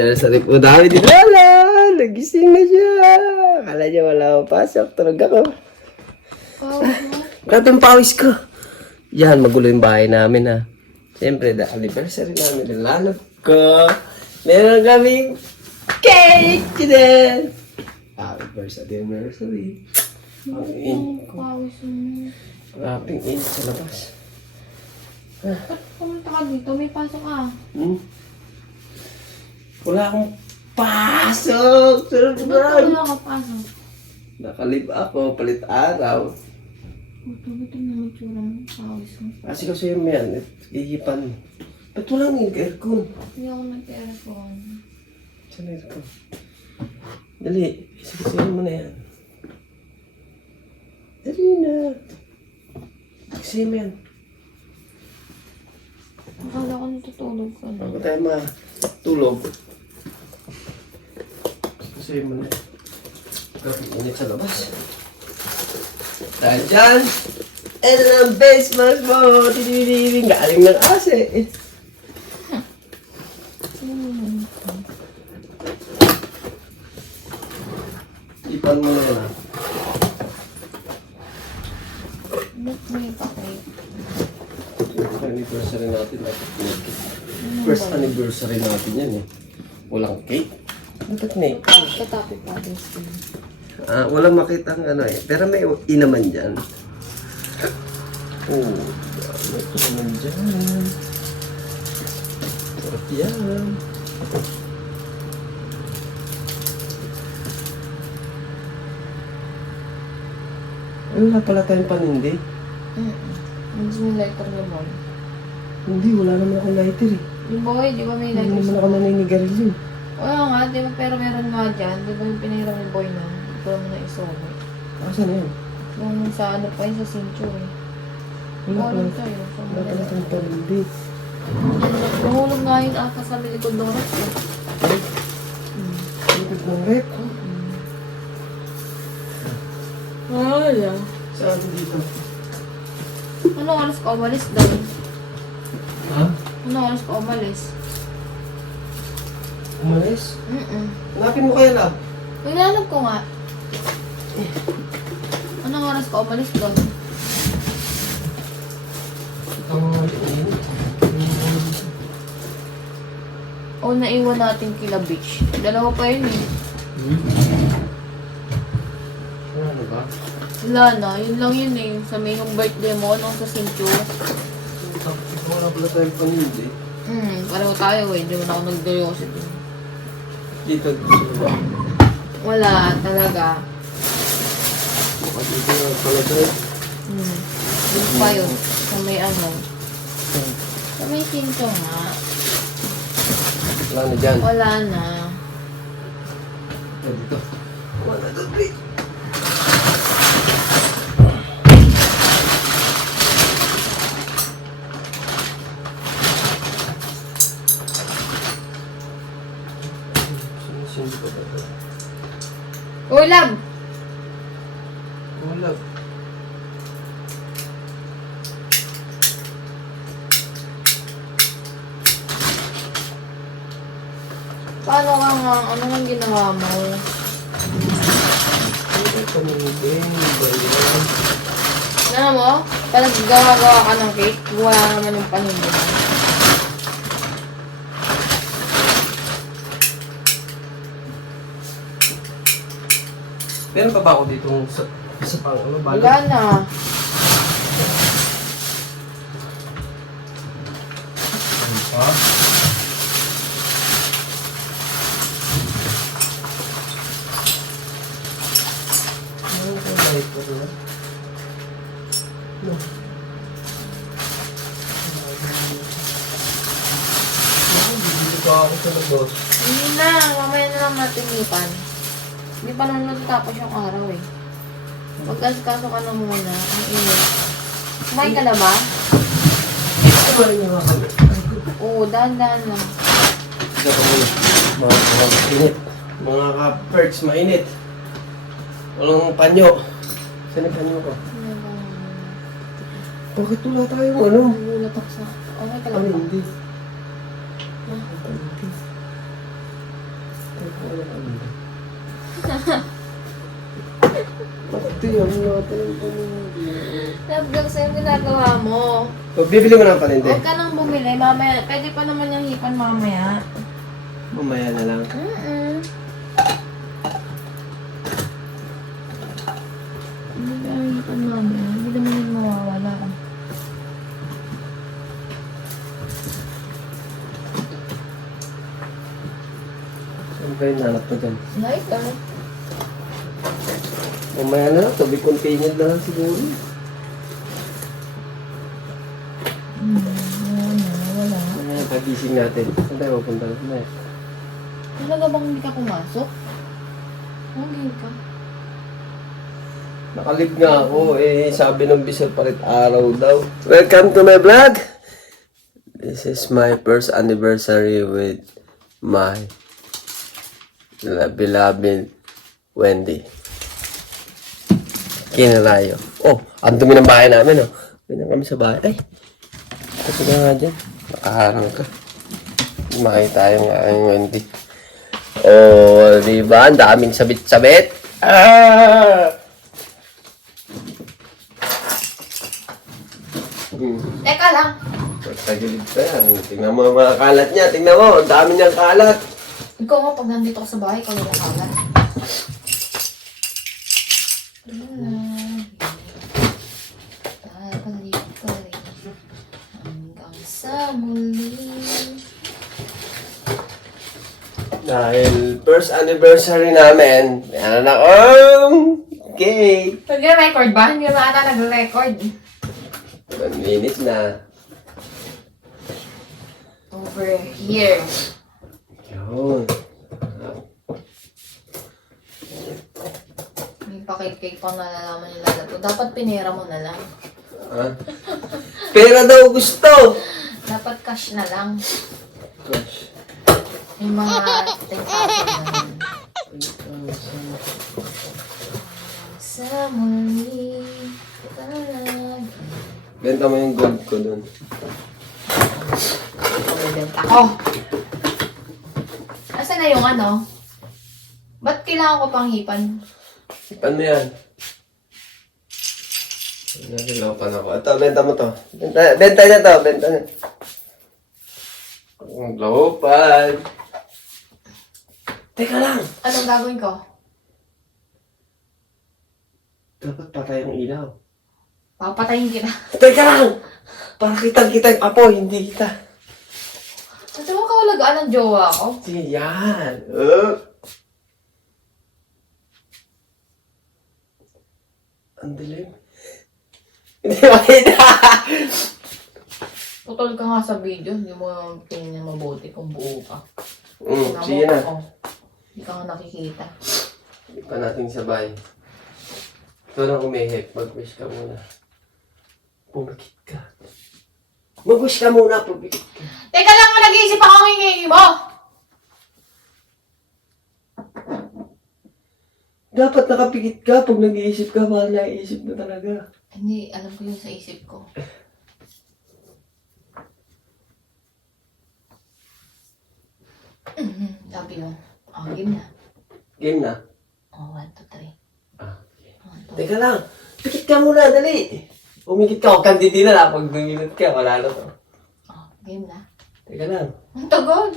anniversary po namin. Wala! Nagising na siya. Akala niya wala akong pasok. Tulog ako. Grabe ang pawis ko. Yan, magulo yung bahay namin ha. Siyempre, the anniversary namin. Nilalap ko. Meron kaming cake din. Anniversary. Ang init ko. Grabe ang init sa labas. Ba't pumunta ka dito? May pasok ka. Wala akong pasok! Sarap Ba't na! wala ka pasok? Nakalib ako, palit araw. Ba't naman tsura mo? Pawis mo. Kasi yung yan, ihipan mo. Ba't walang aircon? Hindi ako nag-aircon. Saan na aircon? Dali, isikusin mo na yan. Dali na. Kasi mo yan. Akala ko natutulog ka na. Bago tayo matulog. Isikusin mo na yan. Grabe init sa labas. Dahil dyan, ito na ang base mask mo. Tiniwiling galing ng ase. Ipan mo na yan. Ba't may pakit? Anniversary natin. First anniversary natin yan eh. Walang cake. Ba't cake? Katapi pa din sila. Walang makitang ano eh. Pero may inaman dyan. Oh, may inaman dyan. Sarap yan. Wala pala tayong panindi. Hindi mo lighter na boy. Hindi, wala naman akong lighter eh. Yung boy, di ba may Hindi lighter naman ako naninigarilyo. Oo nga, di ba? Pero meron nga dyan. Di ba yung pinahiram yung boy na? Ito mo na isobo. Asan na yan? Yung sa ano pa yun, sa cinture eh. Wala pala. Walang tayo. Wala pala tayong panindi. Nahulog nga yun ata sa likod ng rep eh. Likod ng rep. Wala. Saan dito? Ano oras ka umalis daw? Ha? Ano oras ka umalis? Umalis? Hanapin mo kaya lang. Pinanap ko nga. Anong oras ka umalis daw? O naiwan natin kila beach. Dalawa pa yun eh. Ano ba? Wala na. Yun lang yun eh. Sa may yung birthday mo, nung sa cinture. Wala pala tayong panindi. Pareho tayo eh. Hindi mo na ako nag-curiosity. Dito. Wala talaga. Baka dito na pala tayo. Yun pa yun. Sa may ano. Sa may cinture nga. Wala na dyan. Wala na. Dito. 1, 2, 3. Ulam! Wala. Paano ka nga? Ano nang ginawa mo? Hindi ka manibing. Ba yan? Ano mo? Parang gawa ka ng cake. Wala naman yung panindi mo. Meron pa ba ako dito sa pang ano ba? Wala na. Ha? Ano ko light ko na? No. Dito pa ako sa labas. Hindi na. Mamaya na lang natin ipan. Hindi pa naman natapos yung araw eh. Pag-asikaso ka na muna. Ang init. Kumain ka na ba? Ito ba rin yung mga kami? Oo, dahan-dahan lang. Ito pa muna. Mga init. Mga ka-perks, mainit. Walang panyo. Saan yung panyo ko? Ano ba? Bakit wala tayong ano? Nagulat ako sa... Okay ka lang Ano ba? hindi? Ha? Ate, ang natin ang Nabgang sa'yo yung ginagawa mo. bibili mo ng paninde. Huwag ka nang bumili. Mamaya, pwede pa naman yung hipan mamaya. Mamaya na lang. Hindi ka yung hipan mamaya. Hindi naman yung mawawala. Saan ba yung nanap mo dyan? Like that. Mamaya na lang, tabi container na lang siguro. Wala. Mamaya pagising natin. Saan tayo mapunta? Mamaya. Talaga bang hindi ka pumasok? Hindi ka. Nakalib nga ako sabi ng bisor palit araw daw. Welcome to my vlog! This is my first anniversary with my beloved Wendy. Kinalayo. Oh, ang dumi ng bahay namin, oh. Ganyan kami sa bahay. Ay, kasi nga dyan. Nakaharang ka. Makita yung aking Wendy. Oh, diba? Ang daming sabit-sabit. Ah! Teka lang. Tagilid pa yan. Tingnan mo ang mga kalat niya. Tingnan mo, ang dami niyang kalat. Ikaw nga, pag nandito ka sa bahay, ikaw yung kalat. Babalik pa rin hanggang sa muli. Dahil first anniversary namin, meron akong cake. Nag-record ba? Hindi naman ata nag-record. 1 minute na. Over here. Yun. May pakik-cake pang nalalaman nila na to. Dapat pinera mo na lang. Ah. Pera daw gusto. Dapat cash na lang. Gosh. Yung mga 10,000 na lang. Sa muli. Talag. Benta mo yung gold ko dun. Benta ko. Asa na yung ano? Ba't kailangan ko pang hipan? Ano yan? Nakilapan ako. Ito, benta mo to. Benta niya to. Benta niya. Ang lahupan. Teka lang. Anong gagawin ko? Dapat patay ang ilaw. Papatayin kita. Teka lang! Para kitang-kita yung apoy, hindi kita. Kasi mo kahulagaan ng jowa ko. Sige, yan. Ang dilim. Hindi makita. Putol ka nga sa video. Hindi mo tingnan mabuti kung buo ka. Sige na. Oh, hindi ka nga nakikita. Hindi pa natin sabay. Ito na umihip. Mag-wish ka muna. Pumikit ka. Mag-wish ka muna. Pumikit ka. Teka lang, nag-iisip ako ng hingi mo! Dapat nakapikit ka. Pag nag-iisip ka, baka naiisip na talaga. Hindi, alam ko yun sa isip ko. Sabi yun. Oh, game na. Game na. Oh, 1, 2, 3. Ah, okay. Teka lang. Pikit ka muna, dali. Umikit ka. Huwag kang didila. Pag dumilot ka, wala na to. Oh, game na. Teka lang. Ang tagal.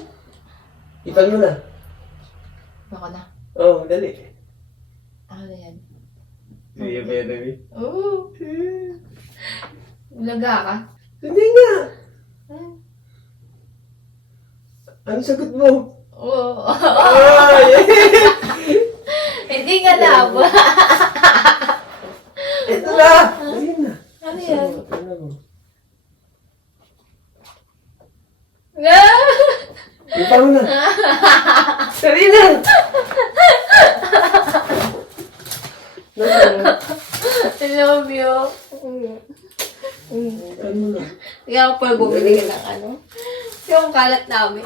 Ipan mo na. Baka na. Oo, oh, dali. Ano yan? Kaya ba yan, David? Oo. Laga ka? Hindi nga. Hmm. Ano sagot mo? Oo. Ay! Hindi nga laba. Ito na! Ayun na. Ano yan? Ano mo? Ipan mo na. Dali na! I love you. Ipan mo na. Kaya ako pa bumili ka ng ano. Yung kalat namin.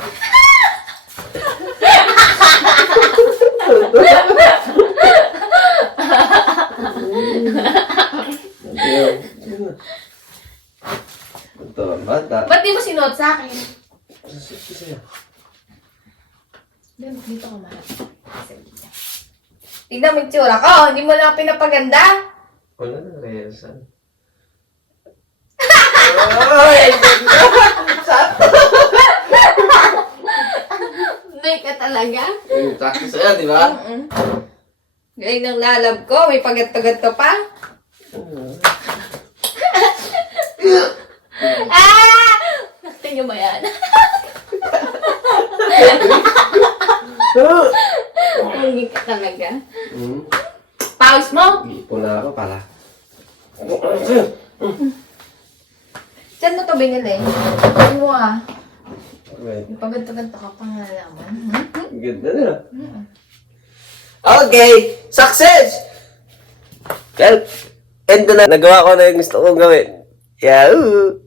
Ito ang bata. Ba't di mo sinuot sa akin? Sa'yo. Dito ka mahal. Tignan mo yung tsura ko. Hindi mo lang pinapaganda. Wala na, rehearsal. Ay, Hindi ka talaga. practice yan, di ba? Galing ng lalab ko. May paganto-ganto pa. Nakita niyo ba yan? Hindi ka talaga. Pause mo. Ipon na ako pala. Saan mo to binili? Sabi mo ah. Wait, May paganto-ganto ka pang nalaman. ganda na. Okay! Success! Well, end na. Nagawa ko na yung gusto kong gawin. Yahoo!